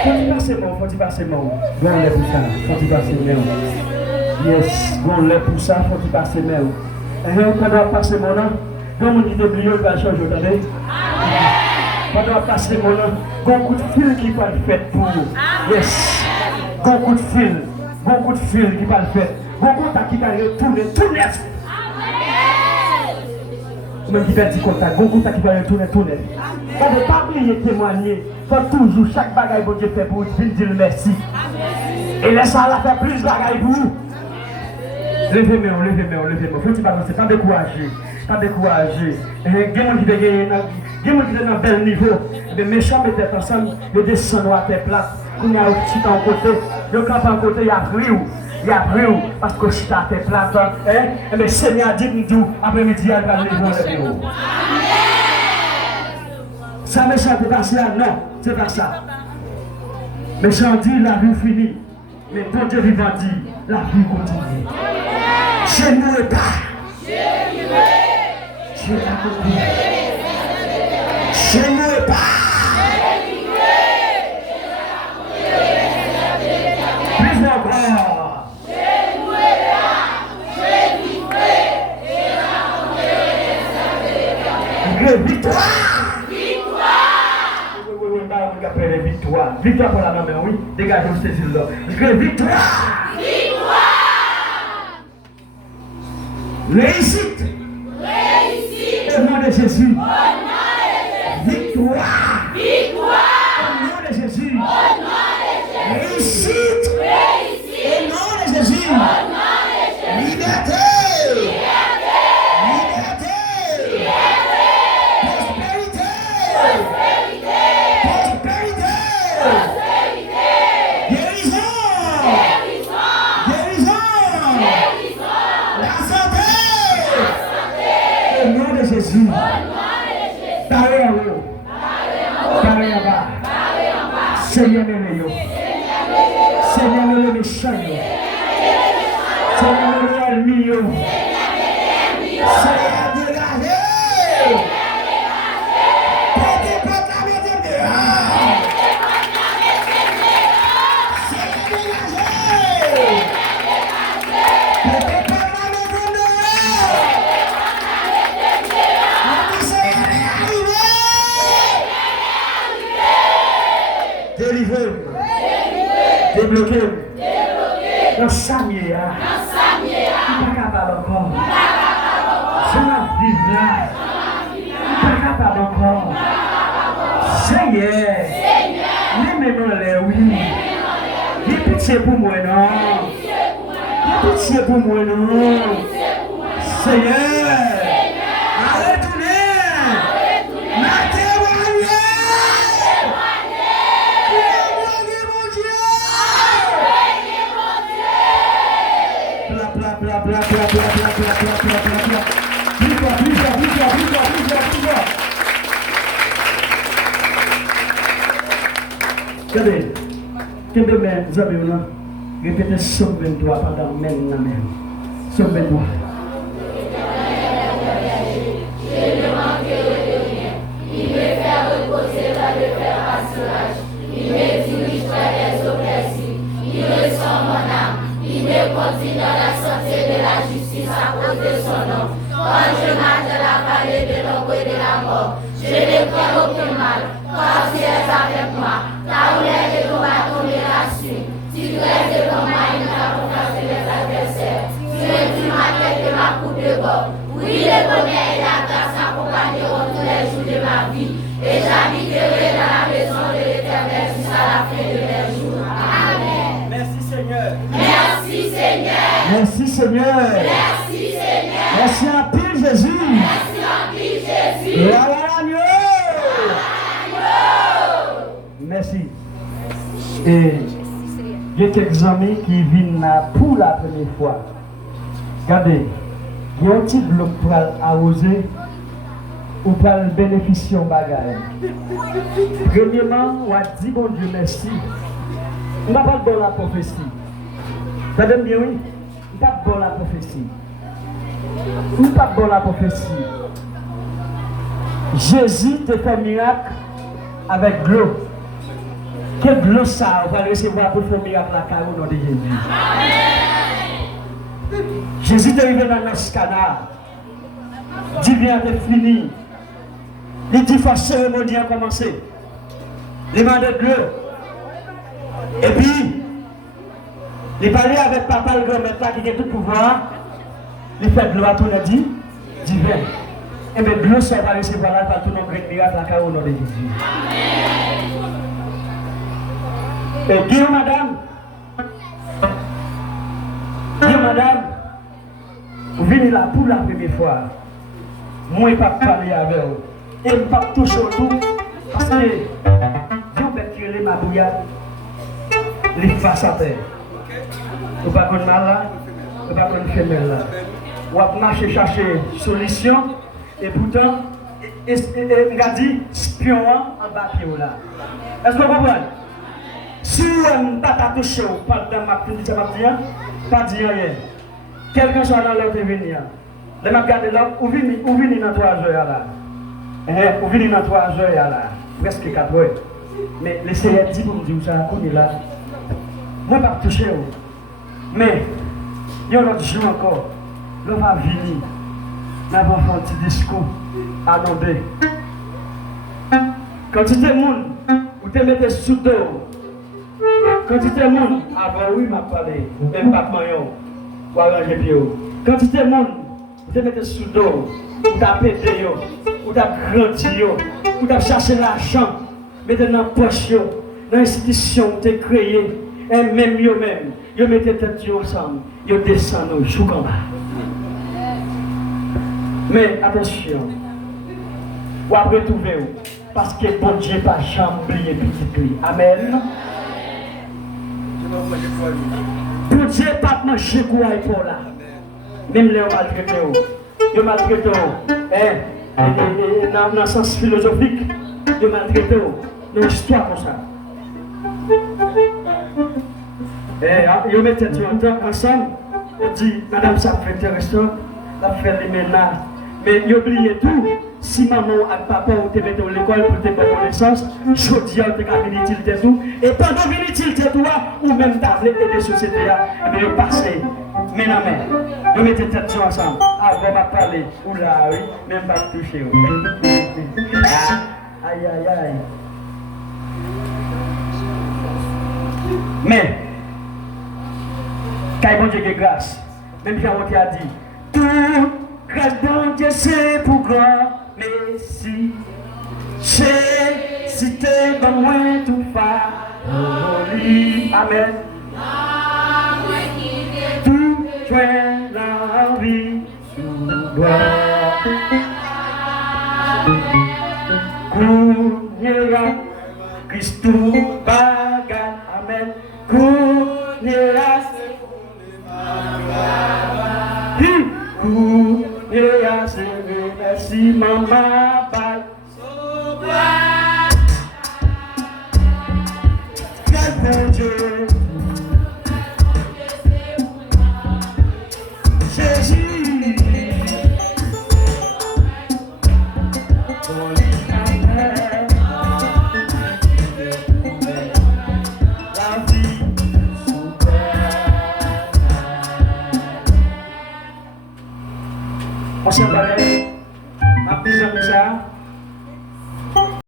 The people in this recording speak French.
Faut-il passer mon. Bon, on est pour ça. Faut-il passer mon. Yes, bon, on est pour ça. Faut-il passer mon. Pendant passer mon nom, quand on dit de oublier, il va changer, vous entendez? Pendant passer mon nom, bon coup de fil qui va le faire pour vous. Yes, bon coup de fil qui va le faire. Bon contact qui va retourner tout net. Même qui perd du contact, bon contact qui va retourner. Quand ne pas oublier témoigner, quand toujours chaque bagaille que Dieu fait pour vous, dire merci. Et laisse ça la faire plus de bagaille pour vous. Levez-moi. Faut-il pas lancer, pas décourager. Il y a des gens qui sont dans un bel niveau. Les méchants mettent ensemble, ils descendent à terre plate. Quand il y a un petit en côté, le camp en côté, il y a pris parce que si tu as terre plate, et le Seigneur dit nous après-midi, il va lever le haut. Ça méchant est passé là, non, c'est pas ça. Méchant dit la vie finie, mais bon Dieu vivant dit la vie continue. Chez nous et pas. Chez nous et pas. Plus encore. Victoire. Victoire pour la main, oui. Dégagez vous ces îles-là. Victoire. Réussite. Au nom de Jésus. Victoire. Au nom de Jésus. Réussite. Au nom de Jésus. Liberté. Jésus. Parlez en haut. Parlez en bas. Seigneur mes Seigneur mes méchants. Seigneur mes ennemis. Seigneur dégagez. Débloqué. Dans Samuel. Pas capable encore. Je vais vivre là. Pas capable encore. Seigneur. Même les oui. Dis pitié pour moi, non. Dis pitié pour moi, non. Seigneur. Arrête-nous. Regardez, que demain, vous avez répétez Somme 23 pendant même. Somme 23. Il me fait reposer dans le fer pâturage. Il me dirige vers les oppressés. Il ressent mon âme. Il me conduit dans la santé de la justice à cause de son nom. Quand je marche dans la vallée de l'ombre et de la mort, je ne crains aucun mal, car tu es avec moi. Ta roulette et ton bâton me rassurent. Tu dresses devant moi une abondance de mes adversaires. Tu réduis ma tête et ma coupe de bord. Oui, le bonheur et la grâce m'accompagneront tous les jours de ma vie. Et j'habiterai dans la maison de l'Éternel jusqu'à la fin de mes jours. Amen. Merci Seigneur. Merci Seigneur. Merci Seigneur. Merci Seigneur. Merci en pile Jésus. Merci en pile Jésus. Gloire à l'agneau. Merci. Et il y a quelques amis qui viennent là pour la première fois. Regardez, il y a un petit bloc pour arroser ou pour bénéficier en bagaille. Premièrement, on a dit bon Dieu merci. On n'a pas de la prophétie. Ça donne bien, oui? On n'a pas de la prophétie. On n'a pas de la prophétie. Jésus te fait miracle avec l'eau. Que gloire ça va recevoir pour faire miracle la carrière au nom de Jésus. Jésus est arrivé dans notre canard. Divin est fini. Les différentes cérémonies ont commencé. Les mains de bleu. Et puis, il parlait avec papa le grand-mère qui a tout pouvoir. Il fait gloire à tout le dit divin. Et bien, gloire ça va recevoir là par tout le monde miracle la carrière au nom de Jésus. Et Guillaume madame, vous venez là pour la première fois. Moi, je ne vais pas parler avec vous. Et je ne vais pas toucher au tout. Parce que Dieu peut tirer ma bouillade. Les face à terre. Vous ne pouvez pas mal là, vous ne pouvez pas faire là. Vous pouvez marcher chercher solution. Et pourtant, il a dit spion en bas pied là. Est-ce que vous comprenez? Si vous ne pas touché, pas dans ma petite pas dire rien. Quelqu'un soit dans l'autre venir. Les m'a regardé là, où venez dans 3 heures là. Où venez dans 3 heures là. Presque 4 heures. Mais laissez-les dire pour me dire où ça a là. Moi, pas touché. Mais, il y a un autre jour encore. L'on va venir. Nous avons fait un petit discours à Nobé. Quand tu es monde, vous te mettez sous dos. Quand tu es monde, avant oui, m'a parlé. Même pas maillot. Pour arranger pied. Quand tu es monde, vous te mettez sous dos. Vous t'avez pété, vous t'avez grandi, vous t'avez cherché l'argent. Mettez dans la poche, dans l'institution, vous t'avez créé. Et même eux-mêmes, ils mettaient tête ensemble, ils descendent au jour en bas. Mais attention, vous avez retrouvé parce que bon Dieu n'a pas jamais oublié petit lui. Amen. Bon Dieu n'a pas mangé quoi pour là. Même les maltraités, ils maltraités. Dans le sens philosophique, ils maltraités. Dans l'histoire comme ça. Ils mettent ensemble, ils disent, madame, ça fait intéressant, ça fait les ménages. Mais ils oublient tout. Si maman et papa ont été mis à l'école pour te faire connaissance, je dis à eux qu'ils ont utilité tout. Et pendant qu'ils ont utilité tout, ou même tablette et des sociétés, ils passent main à main. Ils mettent tête ensemble. Avant de parler, ou là, oui, même pas toucher. Aïe, aïe, aïe. Mais, quand bon Dieu grâce, même Pierre a dit, tout grâce bon Dieu c'est pour grand Messie. C'est si t'es pas moins tout faire. Amen. Tout joint la vie sous gloire. Kounyera Christou bagan. Amen. Kounyera Kounyera merci maman bye. Quel bon Dieu. Jésus. On s'est parlé, ma prise en ça.